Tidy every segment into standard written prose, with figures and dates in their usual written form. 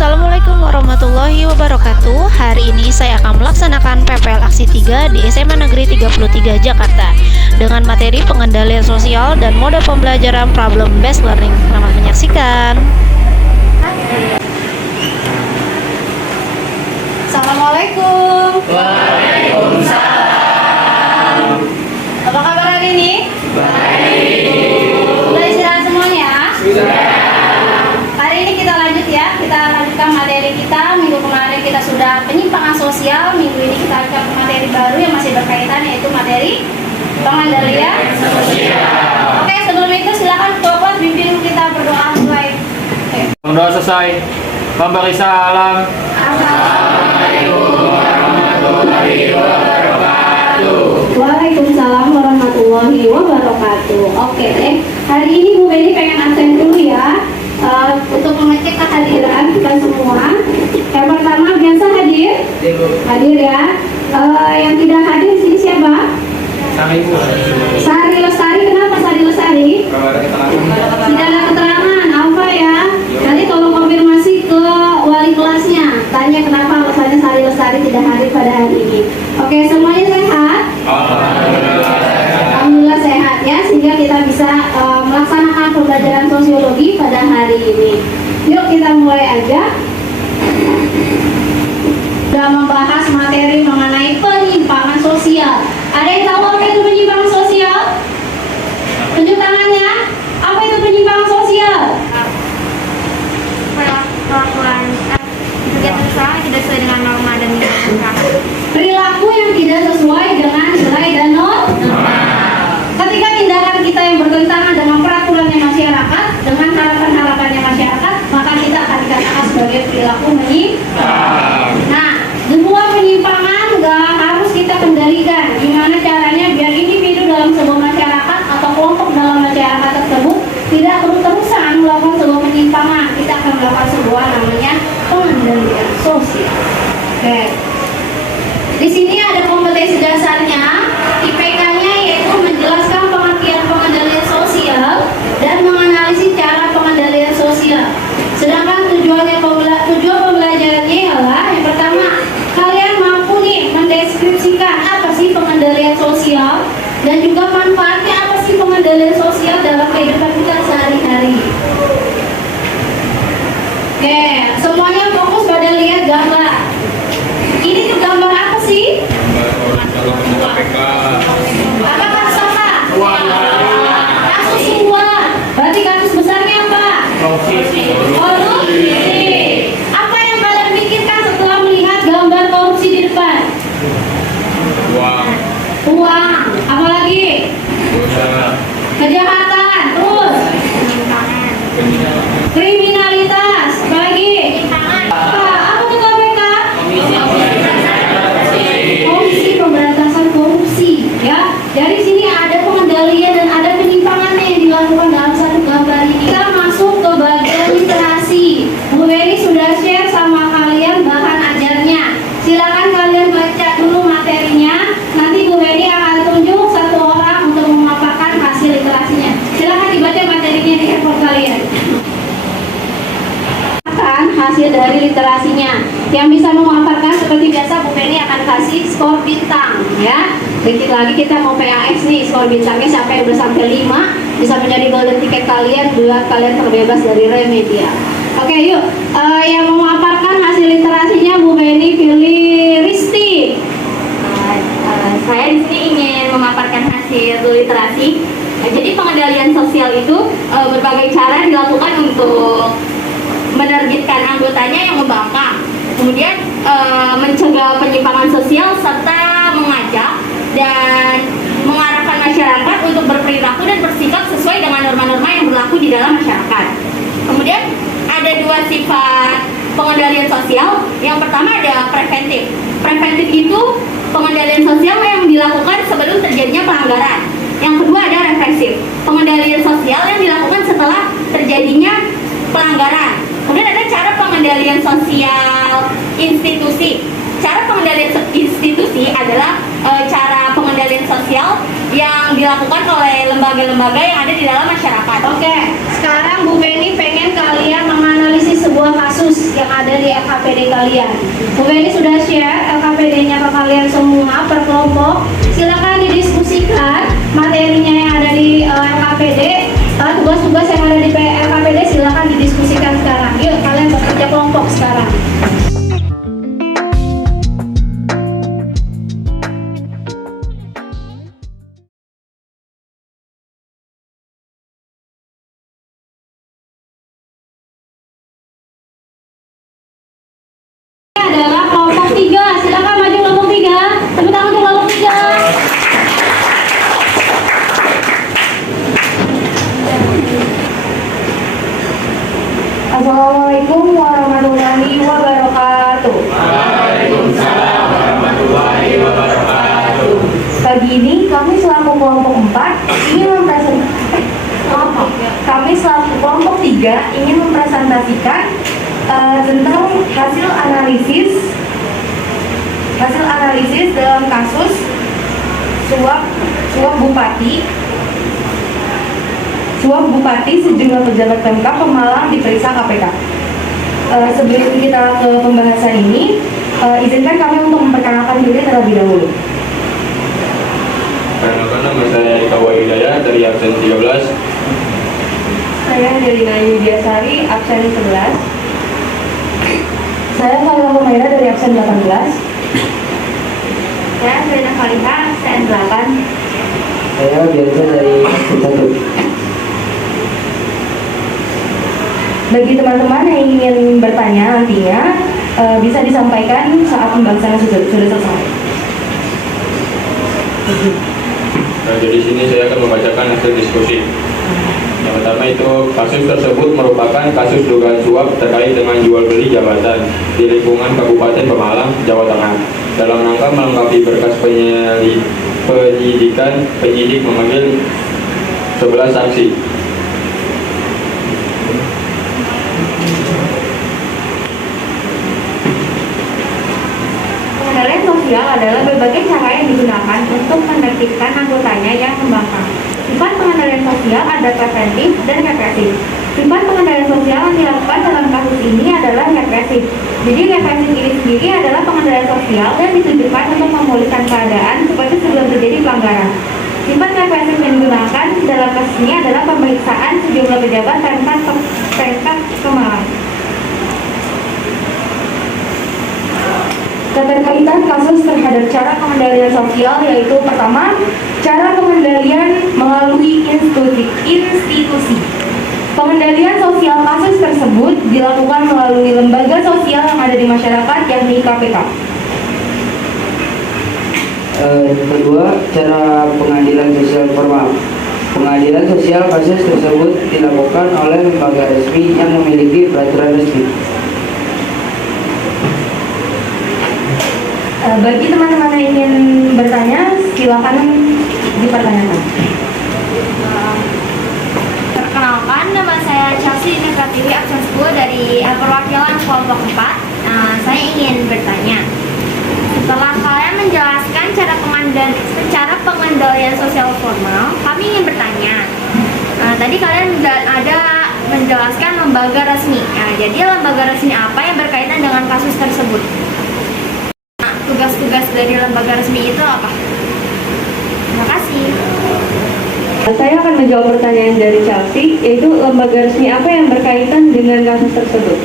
Assalamualaikum warahmatullahi wabarakatuh. Hari ini saya akan melaksanakan PPL Aksi 3 di SMA Negeri 33 Jakarta dengan materi pengendalian sosial dan mode pembelajaran problem based learning. Selamat menyaksikan. Assalamualaikum. Waalaikumsalam. Apa kabar hari ini? Baik. Sudah istirahat semuanya? Sudah. Hari ini kita lanjut ya. Kita lanjutkan materi kita. Minggu kemarin kita sudah penyimpangan sosial. Minggu ini kita lanjutkan ke materi baru yang masih berkaitan, yaitu materi pengendalian sosial. Oke, sebelum itu silakan Bapak pimpin kita berdoa mulai. Berdoa selesai. Memberi salam. Assalamualaikum warahmatullahi wabarakatuh. Waalaikumsalam warahmatullahi wabarakatuh. Oke deh, hari ini Bu Beni pengen absen dulu ya, untuk mengecek kehadiran kita semua. Yang pertama biasa hadir, hadir ya. Yang tidak hadir di sini siapa? Sari Lestari. Kenapa Sari Lestari? Tidak ada keterangan. Apa ya? Nanti tolong konfirmasi ke wali kelasnya. Tanya kenapa alasannya Sari Lestari tidak hadir pada hari ini. Oke, semuanya sehat? Alhamdulillah sehat ya, sehingga kita bisa melaksanakan pembelajaran sosiologi pada hari ini. Yuk kita mulai aja. Sudah membahas materi mengenai penyimpangan sosial. Ada yang tahu apa itu penyimpangan sosial? Tunjuk tangannya. Apa itu penyimpangan sosial? Perlakuan kegiatan usaha tidak sesuai dengan norma dan nilai masyarakat. Perilaku yang tidak sesuai dengan nilai dan norma. Ketika tindakan kita yang bertentangan dengan peraturannya masyarakat, dengan harapan-harapannya masyarakat, maka kita akan dikatakan sebagai perilaku menyimpang. Nah, sebuah penyimpangan nggak harus kita kendalikan. Gimana caranya biar individu dalam sebuah masyarakat atau kelompok dalam masyarakat tersebut tidak terus-terusan melakukan sebuah penyimpangan. Kita akan melakukan sebuah namanya pengendalian sosial. Oke. Di sini ada kompetensi dasarnya, IPK-nya, yaitu menjelaskan pengertian pengendalian sosial dan menganalisis cara pengendalian sosial. Sedangkan tujuan pembelajarannya ialah yang pertama, kalian mampu nih mendeskripsikan apa sih pengendalian sosial dan juga manfaatnya apa sih pengendalian sosial dalam kehidupan kita sehari-hari. Oke, semuanya fokus pada lihat gambar. Ini tuh gambar apa sih? Apa kasus apa? Kasus uang. Berarti kasus besarnya apa? Korupsi. Apa yang kalian pikirkan setelah melihat gambar korupsi di depan? Uang. Apa lagi? Kejahatan. Terus? Kriminalitas. Apa lagi? Apa tuh KPK? Komisi Pemberantasan Korupsi. Ya. Dari sini ada pengendalian dan ada penyimpangannya yang dilakukan dalam satu gambar ini. Kita masuk ke bagian literasi. Bu Beni sudah share sama kalian bahan ajarnya. Silakan kalian baca dulu materinya. Nanti Bu Beni akan tunjuk satu orang untuk memaparkan hasil literasinya. Silakan dibaca materinya di handphone kalian. Hasil dari literasinya. Yang bisa memaparkan seperti biasa, Bu Beni akan kasih skor bintang ya. Sedikit lagi kita mau PAS nih, skor bintangnya siapa yang udah sampai 5 bisa menjadi golden ticket kalian buat kalian terbebas dari remedial. Oke, yuk. Yang memaparkan hasil literasinya Bu Beni pilih Risti. Saya di sini ingin memaparkan hasil literasi. Jadi pengendalian sosial itu berbagai cara dilakukan untuk menerbitkan anggotanya yang membangkang, kemudian mencegah penyimpangan sosial serta mengajak dan mengarahkan masyarakat untuk berperilaku dan bersikap sesuai dengan norma-norma yang berlaku di dalam masyarakat. Kemudian ada dua sifat pengendalian sosial. Yang pertama ada preventif. Preventif itu pengendalian sosial yang dilakukan sebelum terjadinya pelanggaran. Yang kedua ada represif. Pengendalian sosial yang dilakukan setelah terjadinya pelanggaran. Kemudian ada cara pengendalian sosial institusi. Cara pengendalian institusi adalah cara pengendalian sosial yang dilakukan oleh lembaga-lembaga yang ada di dalam masyarakat. Oke, sekarang Bu Beni pengen kalian menganalisis sebuah kasus yang ada di LKPD kalian. Bu Feli sudah share LKPD-nya ke kalian semua per kelompok. Silakan didiskusikan materinya yang ada di LKPD, tugas-tugas yang ada di LKPD silakan didiskusikan sekarang. Yuk kalian bekerja kelompok sekarang. Adalah kelompok 3. Silakan maju kelompok 3. Tepuk tangan untuk kelompok 3. Assalamualaikum warahmatullahi wabarakatuh. Waalaikumsalam warahmatullahi wabarakatuh. Pagi ini kami selaku kelompok 4 ingin kami selaku kelompok 3 ingin mempresentasikan tentang hasil analisis dalam kasus suap bupati sejumlah pejabat Pemkab Pemalang diperiksa KPK. Sebelum kita ke pembahasan ini, izinkan kami untuk memperkenalkan diri terlebih dahulu. Perkenalkan, nama saya Eka Hidayah dari absen 13. Saya Delina Yudiasari, absen 11. Saya Faiza Humaira dari absen 18. Saya Serena Faliha, absen 8. Saya biasa dari satu. Bagi teman-teman yang ingin bertanya nantinya bisa disampaikan saat pembahasan sudah selesai. Nah, jadi sini saya akan membacakan hasil diskusi. Yang pertama itu, kasus tersebut merupakan kasus dugaan suap terkait dengan jual beli jabatan di lingkungan Kabupaten Pemalang, Jawa Tengah. Dalam rangka melengkapi berkas penyidikan, penyidik memanggil 11 saksi. Pengendalian sosial adalah berbagai cara yang digunakan untuk menertibkan anggotanya yang membangkang. Sifat pengendalian sosial ada preventif dan represif. Sifat pengendalian sosial yang dilakukan dalam kasus ini adalah represif. Jadi represif ini sendiri adalah pengendalian sosial dan ditujukan untuk memulihkan keadaan seperti sebelum terjadi pelanggaran. Sifat represif yang digunakan dalam kasus ini adalah pemeriksaan sejumlah pejabat Pemkab Pemalang. Keterkaitan kasus terhadap cara pengendalian sosial yaitu pertama, cara pengendalian melalui institusi. Pengendalian sosial kasus tersebut dilakukan melalui lembaga sosial yang ada di masyarakat yakni KPK. Kedua, cara pengadilan sosial formal. Pengadilan sosial kasus tersebut dilakukan oleh lembaga resmi yang memiliki peraturan resmi. Bagi teman-teman yang ingin bertanya, silakan dipertanyakan. Perkenalkan, nama saya Chelsea Nekratiwi, absen 10 dari perwakilan kelompok 4. Saya ingin bertanya, setelah kalian menjelaskan cara pengendalian sosial formal, kami ingin bertanya. Tadi kalian ada menjelaskan lembaga resmi. Jadi lembaga resmi apa yang berkaitan dengan kasus tersebut? Tugas-tugas dari lembaga resmi itu apa? Terima kasih. Saya akan menjawab pertanyaan dari Chelsea, yaitu lembaga resmi apa yang berkaitan dengan kasus tersebut.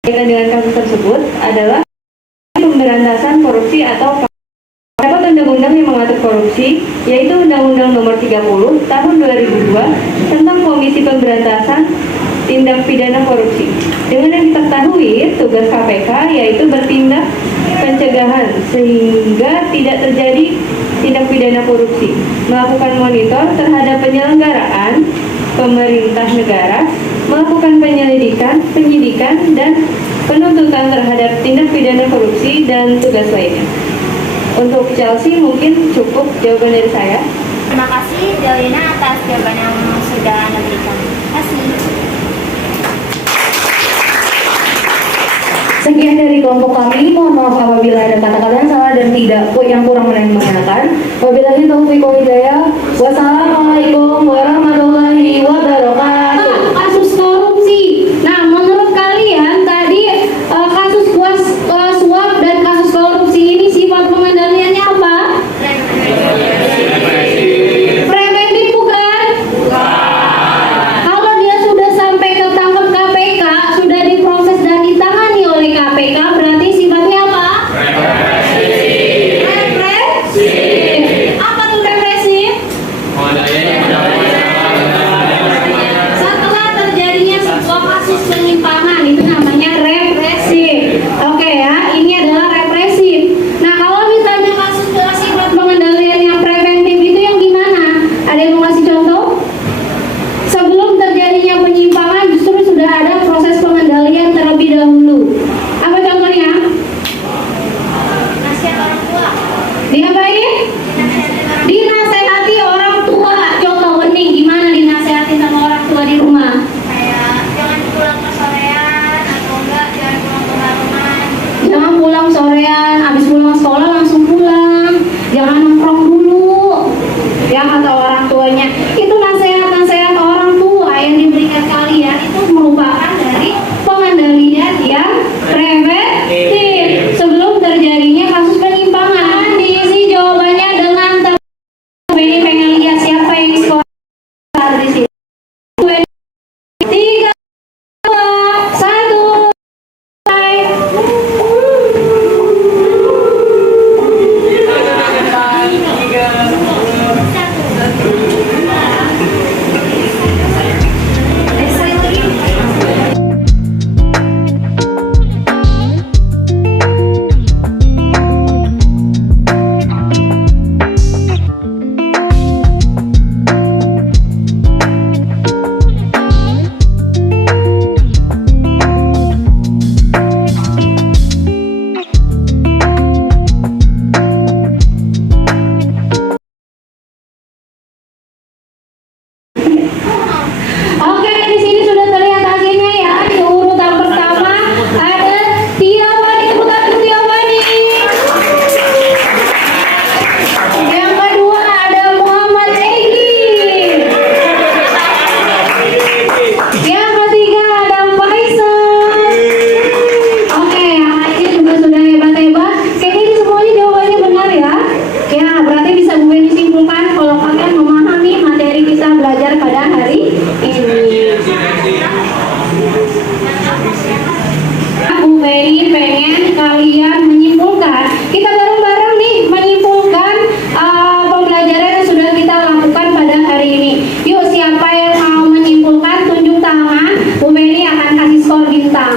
Berkaitan dengan kasus tersebut adalah pemberantasan korupsi atau dapat undang-undang yang mengatur korupsi, yaitu Undang-Undang Nomor 30 Tahun 2002 tentang Komisi Pemberantasan Tindak Pidana Korupsi. Dengan yang kita ketahui, tugas KPK yaitu bertindak pencegahan sehingga tidak terjadi tindak pidana korupsi, melakukan monitor terhadap penyelenggaraan pemerintah negara, melakukan penyelidikan, penyidikan, dan penuntutan terhadap tindak pidana korupsi dan tugas lainnya. Untuk Chelsea mungkin cukup jawaban dari saya. Terima kasih Delina atas jawaban yang sudah Anda berikan. Terima kasih. Sekian dari kelompok kami. Mohon maaf apabila ada kata-kata yang salah dan tidak yang kurang mengenakan. Wabillahi taufiq wal hidayah. Wassalamualaikum warahmatullahi wabarakatuh. Kasus korupsi. Nah, menurut kalian tadi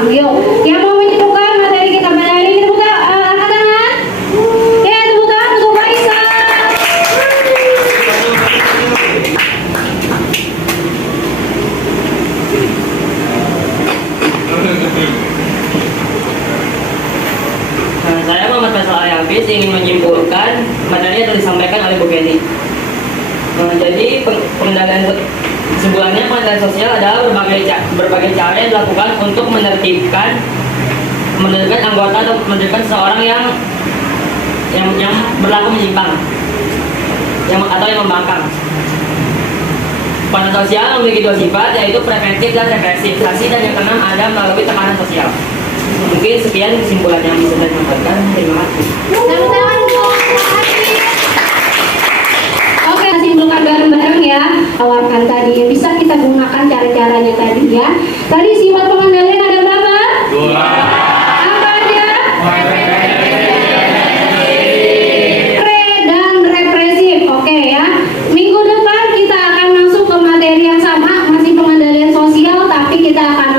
paham. Yuk, yang mau menyebutkan materi kita pada hari ini buka angkat tangan. Oke, tepuk tangan untuk Faisal. Saya Muhammad Faisal Al-Hafiz ingin menyimpulkan materi yang disampaikan oleh Bu Kenny. Jadi pengendalian kesimpulannya pengendalian sosial adalah berbagai cara yang dilakukan untuk menertibkan anggota atau menertibkan seseorang yang berlaku menyimpang atau yang membangkang. Pengendalian sosial memiliki dua sifat, yaitu preventif dan represif. Dan yang keenam ada melalui tekanan sosial. Mungkin sekian kesimpulan yang bisa saya sampaikan. Terima kasih. Tepuk tangan untuk Hafiz. Oke, simpulkan bareng-bareng ya. Tawarkan tadi yang bisa kita gunakan cara-caranya tadi ya. Tadi sifat pengendalian ada berapa? 2. Apa aja? Pre dan represif. Oke ya. Minggu depan kita akan masuk ke materi yang sama, masih pengendalian sosial, tapi kita akan